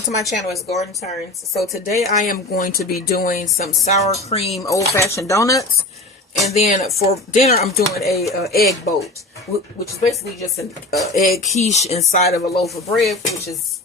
welcome to my channel. It's Garden Turns. So today I am going to be doing some sour cream old-fashioned donuts, and then for dinner I'm doing a egg boat, which is basically just an egg quiche inside of a loaf of bread, which is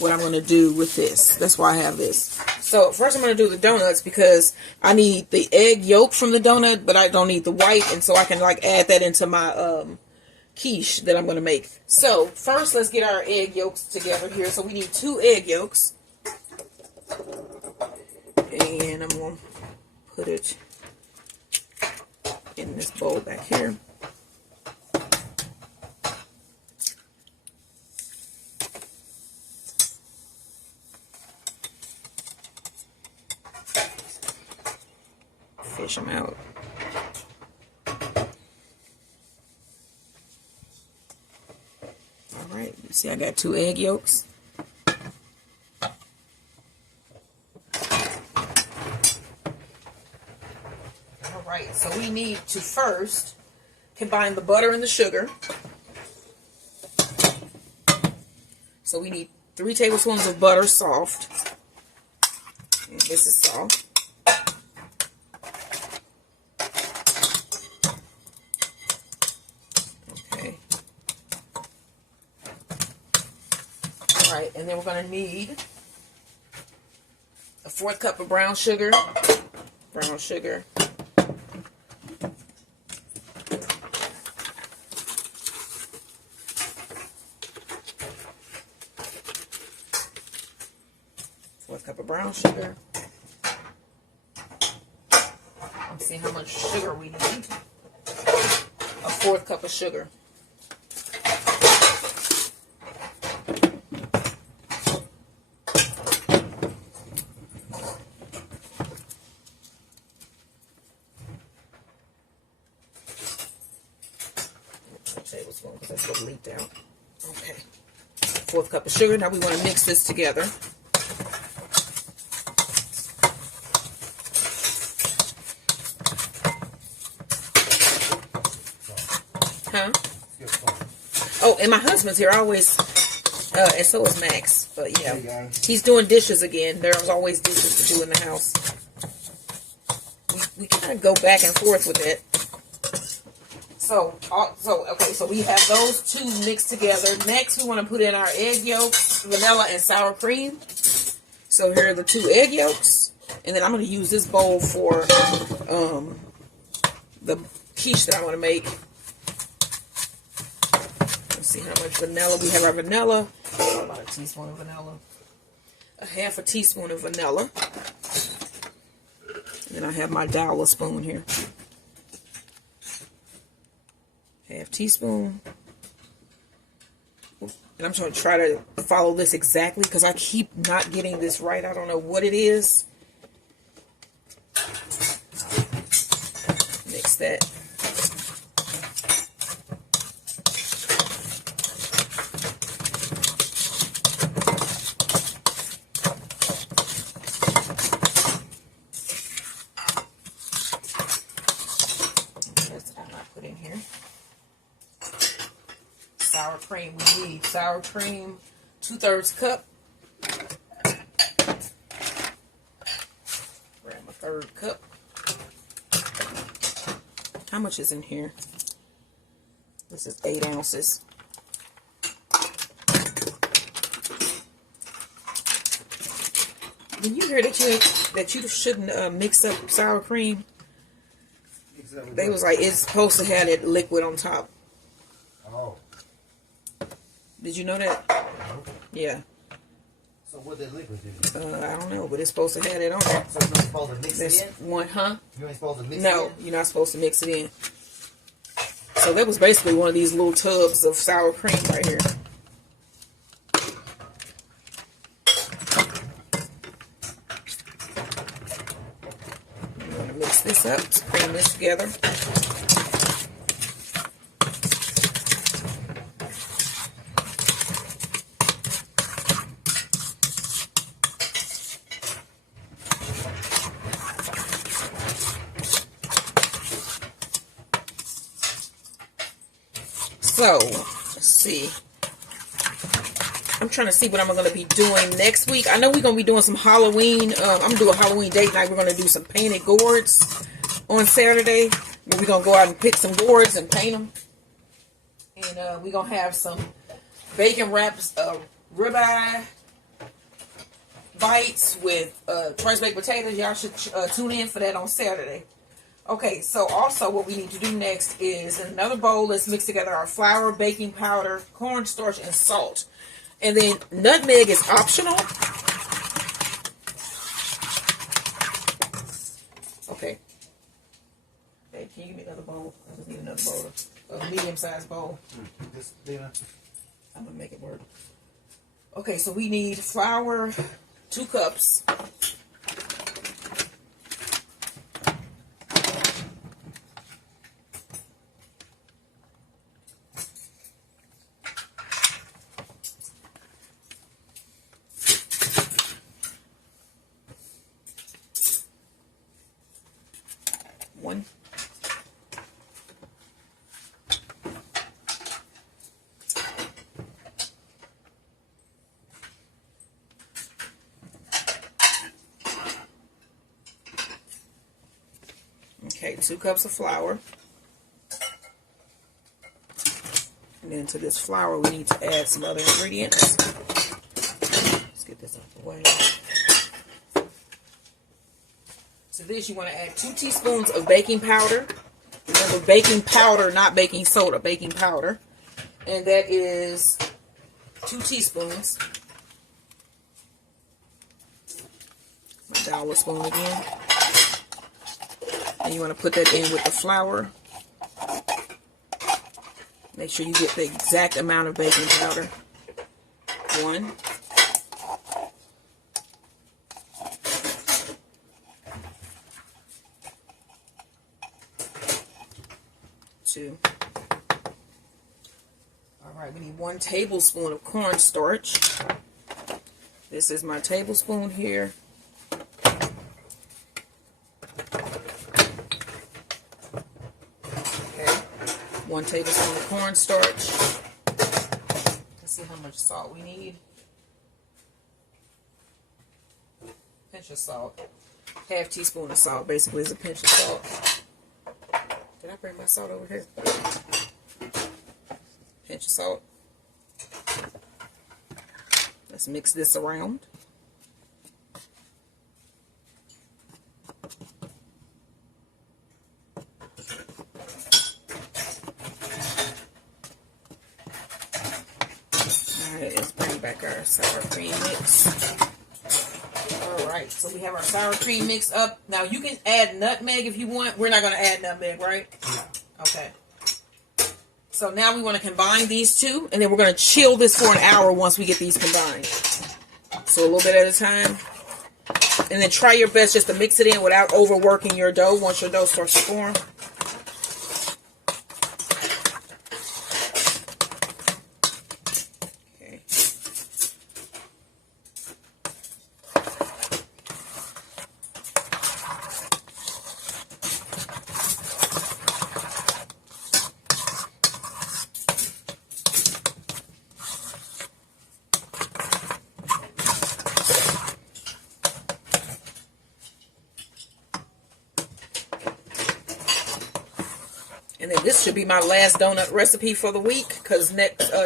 what I'm going to do with this. That's why I have this. So first I'm going to do the donuts because I need the egg yolk from the donut, but I don't need the white, and so I can like add that into my quiche that I'm going to make. So first let's get our egg yolks together here. So we need 2 egg yolks, and I'm going to put it in this bowl back here. Fish them out. Alright, you see I got 2 egg yolks. Alright, so we need to first combine the butter and the sugar. So we need 3 tablespoons of butter, soft. And this is soft. Alright, and then we're going to need a 4th cup of brown sugar. Brown sugar. Fourth cup of brown sugar. Let's see how much sugar we need. A 4th cup of sugar. Tablespoon, because that's what leaked out. Okay. 4th cup of sugar. Now we want to mix this together. Huh? Oh, and my husband's here. I always, and so is Max. But yeah, he's doing dishes again. There's always dishes to do in the house. We kind of go back and forth with it. Okay, so we have those 2 mixed together. Next, we want to put in our egg yolks, vanilla, and sour cream. So here are the 2 egg yolks. And then I'm going to use this bowl for the quiche that I want to make. Let's see how much vanilla. We have our vanilla. About a teaspoon of vanilla. A 1/2 teaspoon of vanilla. And then I have my dowel spoon here. 1/2 teaspoon. And I'm going to try to follow this exactly because I keep not getting this right. I don't know what it is. Mix that. That's what I put in here. Sour cream, we need sour cream, 2/3 cup. Grab a 1/3 cup. How much is in here? This is 8 ounces. Did you hear that you shouldn't mix up sour cream? Exactly. They was like it's supposed to have that liquid on top. Oh. Did you know that? No. Yeah. So what that liquid do? I don't know, but it's supposed to have it on there. So you're not supposed to mix it in? One, huh? You ain't supposed to mix it in? No, you're not supposed to mix it in. So that was basically one of these little tubs of sour cream right here. I'm going to mix this up, cream this together. So, let's see. I'm trying to see what I'm going to be doing next week. I know we're going to be doing some Halloween. I'm going to do a Halloween date night. We're going to do some painted gourds on Saturday. We're going to go out and pick some gourds and paint them. And we're going to have some bacon wraps, ribeye bites with choice baked potatoes. Y'all should tune in for that on Saturday. Okay, so also what we need to do next is in another bowl, let's mix together our flour, baking powder, cornstarch, and salt. And then nutmeg is optional. Okay. Hey, can you give me another bowl? I just need another bowl, a medium-sized bowl. This dinner. I'm going to make it work. Okay, so we need flour, 2 cups. One. Okay, 2 cups of flour. And then to this flour, we need to add some other ingredients. Let's get this out of the way. To this, you want to add 2 teaspoons of baking powder. Remember, baking powder, not baking soda, baking powder. And that is 2 teaspoons. My dollar spoon again. And you want to put that in with the flour. Make sure you get the exact amount of baking powder. 1. 2. Alright, we need 1 tablespoon of cornstarch. This is my tablespoon here. Okay, 1 tablespoon of cornstarch. Let's see how much salt we need. Pinch of salt. Half teaspoon of salt basically is a pinch of salt. Did I bring my salt over here? Pinch of salt. Let's mix this around. Alright, let's bring back our sour cream mix. Alright, so we have our sour cream mix up. Now you can add nutmeg if you want. We're not going to add nutmeg, right? Okay. So now we want to combine these two, and then we're going to chill this for an hour once we get these combined. So a little bit at a time. And then try your best just to mix it in without overworking your dough once your dough starts to form. Okay. And then this should be my last donut recipe for the week, because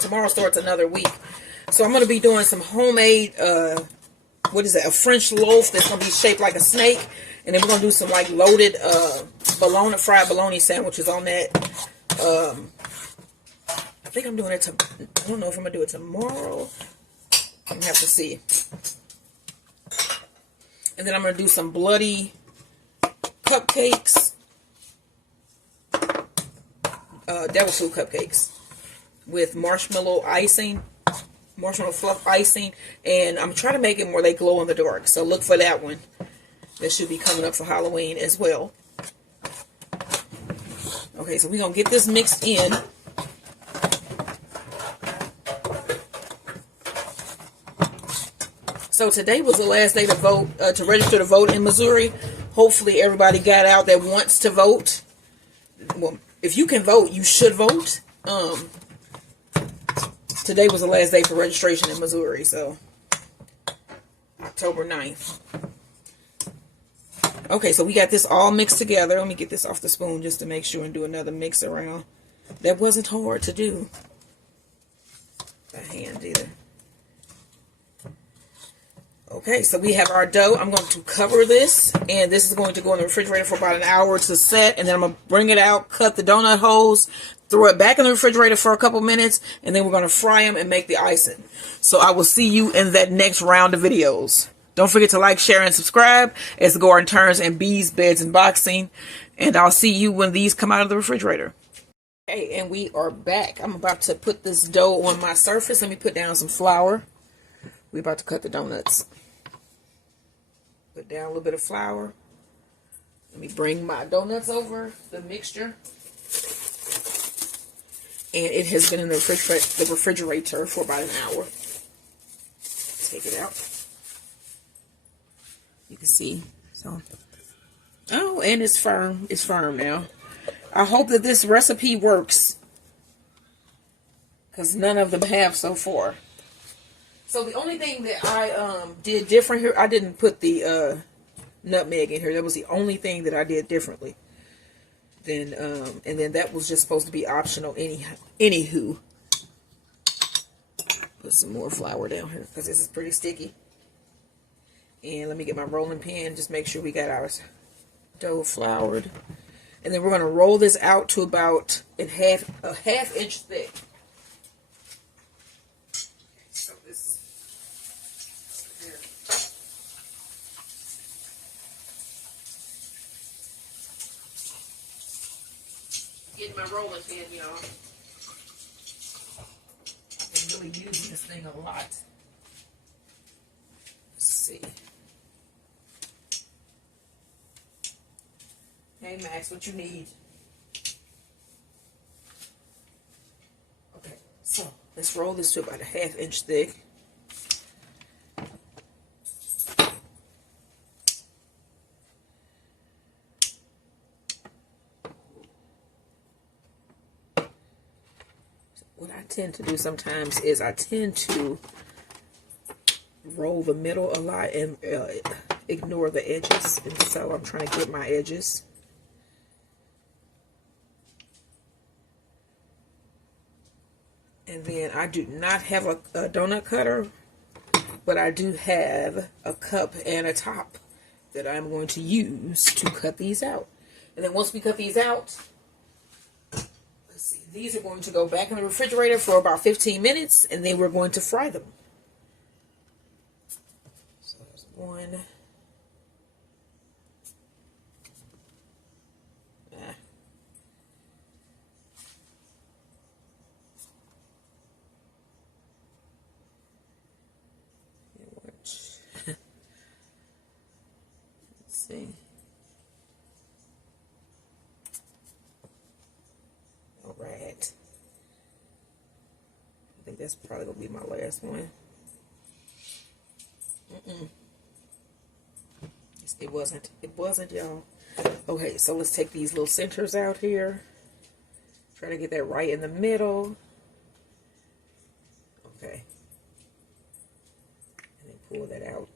tomorrow starts another week. So I'm going to be doing some homemade, what is that, a French loaf that's going to be shaped like a snake. And then we're going to do some like loaded fried bologna sandwiches on that. I think I'm doing it, I don't know if I'm going to do it tomorrow. I'm going to have to see. And then I'm going to do some bloody cupcakes. Devil food cupcakes with marshmallow icing, marshmallow fluff icing, and I'm trying to make it where they glow in the dark, so look for that one. That should be coming up for Halloween as well. Okay, so we're going to get this mixed in. So today was the last day to vote, to register to vote in Missouri. Hopefully everybody got out that wants to vote. Well, if you can vote, you should vote. today was the last day for registration in Missouri, so October 9th. Okay, so we got this all mixed together. Let me get this off the spoon just to make sure and do another mix around. That wasn't hard to do by hand either. Okay, so we have our dough. I'm going to cover this, and this is going to go in the refrigerator for about an hour to set, and then I'm going to bring it out, cut the donut holes, throw it back in the refrigerator for a couple minutes, and then we're going to fry them and make the icing. So I will see you in that next round of videos. Don't forget to like, share, and subscribe. It's Garden Turns and Bees, Beds, and Boxing, and I'll see you when these come out of the refrigerator. Okay, and we are back. I'm about to put this dough on my surface. Let me put down some flour. We're about to cut the donuts. Put down a little bit of flour. Let me bring my donuts over, the mixture. And it has been in the refrigerator for about an hour. Take it out. You can see. So, oh, and it's firm. It's firm now. I hope that this recipe works, because none of them have so far. So the only thing that I did different here, I didn't put the nutmeg in here. That was the only thing that I did differently. Then and then that was just supposed to be optional anywho. Put some more flour down here because this is pretty sticky. And let me get my rolling pin. Just make sure we got our dough floured. And then we're going to roll this out to about a half inch thick. So this here. Getting my rolling pin, y'all. I'm really using this thing a lot. Let's see. Hey Max, what you need? Okay, so let's roll this to about a half inch thick. What I tend to do sometimes is I tend to roll the middle a lot and ignore the edges, and so I'm trying to get my edges. And then I do not have a donut cutter, but I do have a cup and a top that I'm going to use to cut these out. And then once we cut these out, let's see, these are going to go back in the refrigerator for about 15 minutes, and then we're going to fry them. So there's one. See. All right. I think that's probably gonna be my last one. It wasn't. It wasn't, y'all. Okay, so let's take these little centers out here. Try to get that right in the middle. Okay. And then pull that out.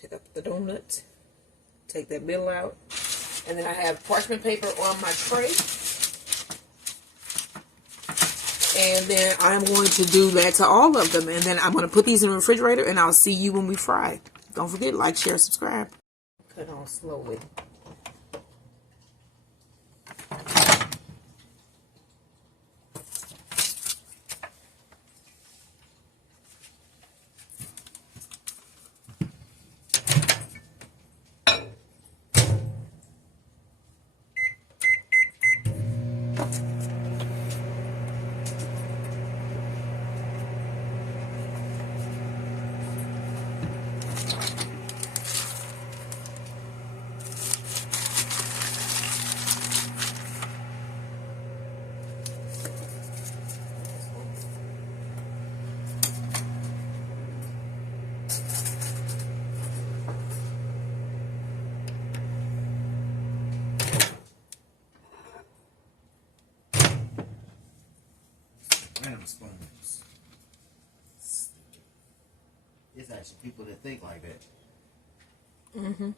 Pick up the donut, take that middle out, and then I have parchment paper on my tray. And then I'm going to do that to all of them, and then I'm going to put these in the refrigerator, and I'll see you when we fry. Don't forget, like, share, subscribe. Cut on slowly. wooden spoons. It's actually people that think like that. Mm-hmm.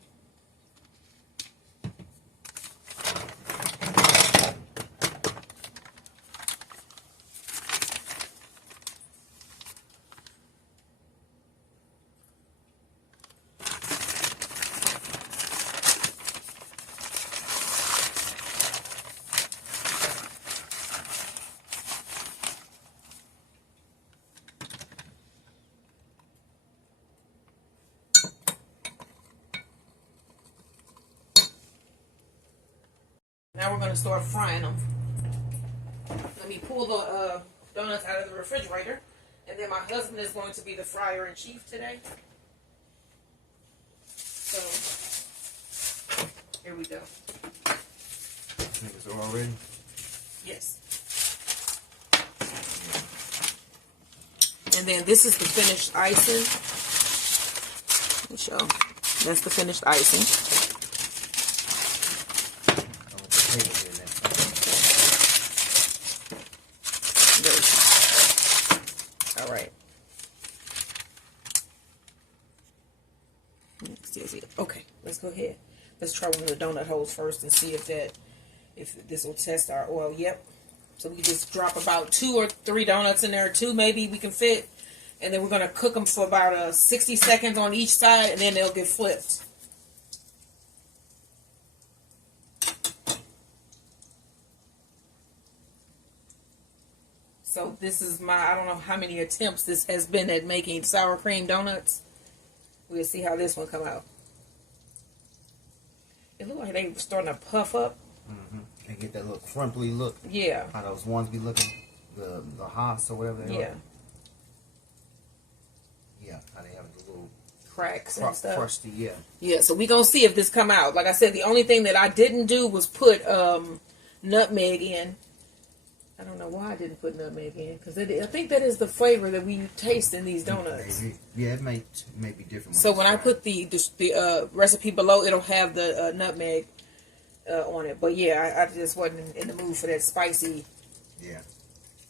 Now we're going to start frying them. Let me pull the donuts out of the refrigerator. And then my husband is going to be the fryer in chief today. So, here we go. Think it's all ready? Yes. And then this is the finished icing. Let me show. That's the finished icing. All right. Okay, let's go ahead. Let's try one of the donut holes first and see if this will test our oil. Yep. So we just drop about 2 or 3 donuts in there. 2 maybe we can fit. And then we're going to cook them for about 60 seconds on each side, and then they'll get flipped. So this is I don't know how many attempts this has been at making sour cream donuts. We'll see how this one come out. It looks like they starting to puff up. Mm-hmm. And get that little crumply look. Yeah. How those ones be looking, the Haas or whatever they are. Yeah, how they have the little cracks and stuff. Crusty, yeah. Yeah, so we gonna see if this come out. Like I said, the only thing that I didn't do was put nutmeg in. I don't know why I didn't put nutmeg in, because I think that is the flavor that we taste in these donuts. Maybe. Yeah, it may be different. So when I put the recipe below, it'll have the nutmeg on it. But yeah, I just wasn't in the mood for that spicy. Yeah.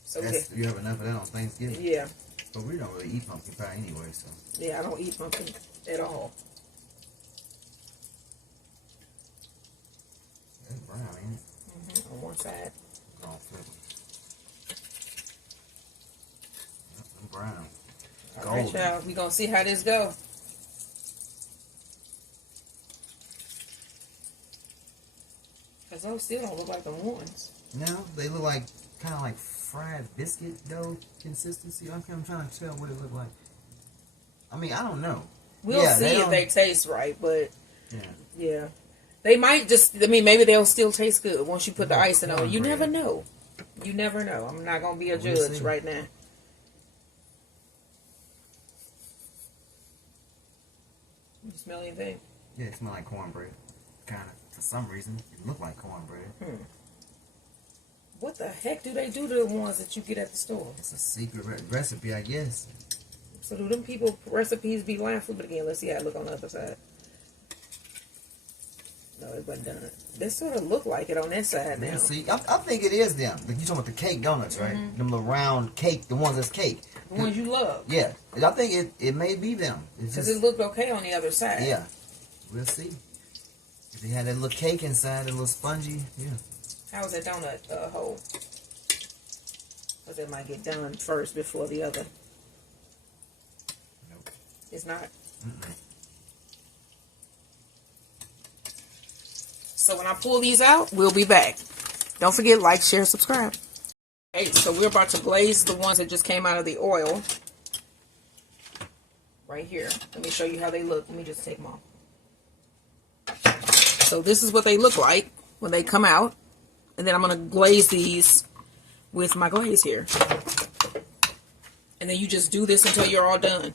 So you have enough of that on Thanksgiving? Yeah. But we don't really eat pumpkin pie anyway, so. Yeah, I don't eat pumpkin at all. It's brown, ain't it? On one side. I'll flip it. Yep, brown. All right, y'all. We gonna see how this go. Cause those still don't look like the ones. No, they look like kind of like fried biscuit dough consistency. I'm trying to tell what it look like. I mean, I don't know. We'll see if they taste right, but yeah, they might just. I mean, maybe they'll still taste good once you put the icing on. You never know. You never know. I'm not gonna be a judge right now. You smell anything? Yeah, it smells like cornbread. Kind of. For some reason, it looked like cornbread. What the heck do they do to the ones that you get at the store? It's a secret recipe, I guess. So do them people recipes be lying? Flip it again. Let's see how it look on the other side. No, it wasn't done. They sort of look like it on that side now. See, I think it is them. Like you talking about the cake donuts, right? Them little round cake, the ones that's cake. The ones you love. Yeah, I think it may be them. Because it looked okay on the other side. Yeah, we'll see. If they had that little cake inside, a little spongy, yeah. How was that donut hole? Because it might get done first before the other. Nope. It's not. So when I pull these out, we'll be back. Don't forget, like, share, subscribe. Okay, so we're about to glaze the ones that just came out of the oil. Right here. Let me show you how they look. Let me just take them off. So this is what they look like when they come out. And then I'm going to glaze these with my glaze here. And then you just do this until you're all done.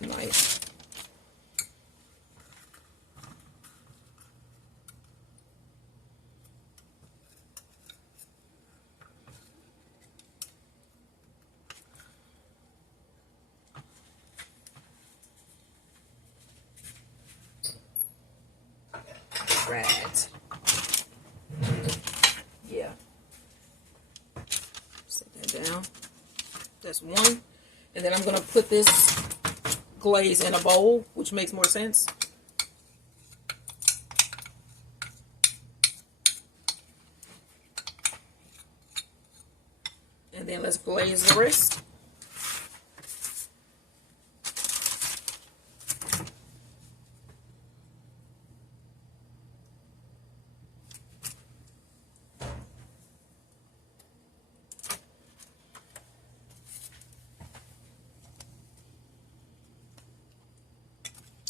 Nice. down. That's one. And then I'm going to put this glaze in a bowl, which makes more sense. And then let's glaze the rest.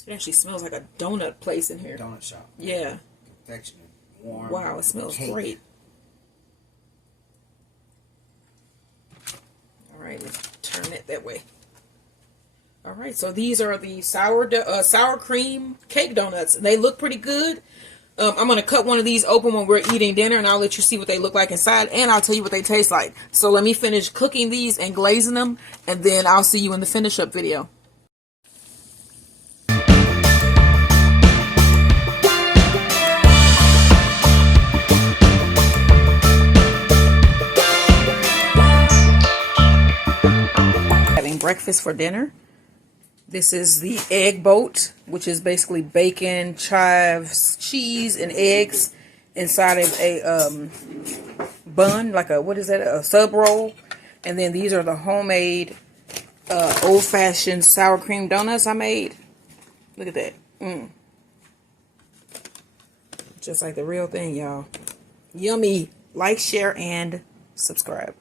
It actually smells like a donut place in here. Donut shop. Yeah. Confectionery. Warm. Wow, it smells great. All right, let's turn it that way. All right, so these are the sour cream cake donuts. They look pretty good. I'm going to cut one of these open when we're eating dinner, and I'll let you see what they look like inside, and I'll tell you what they taste like. So let me finish cooking these and glazing them, and then I'll see you in the finish up video. Having breakfast for dinner. This is the egg boat, which is basically bacon, chives, cheese, and eggs inside of a bun, like a, what is that, a sub roll. And then these are the homemade old-fashioned sour cream donuts I made. Look at that. Just like the real thing, y'all. Yummy. Like, share, and subscribe.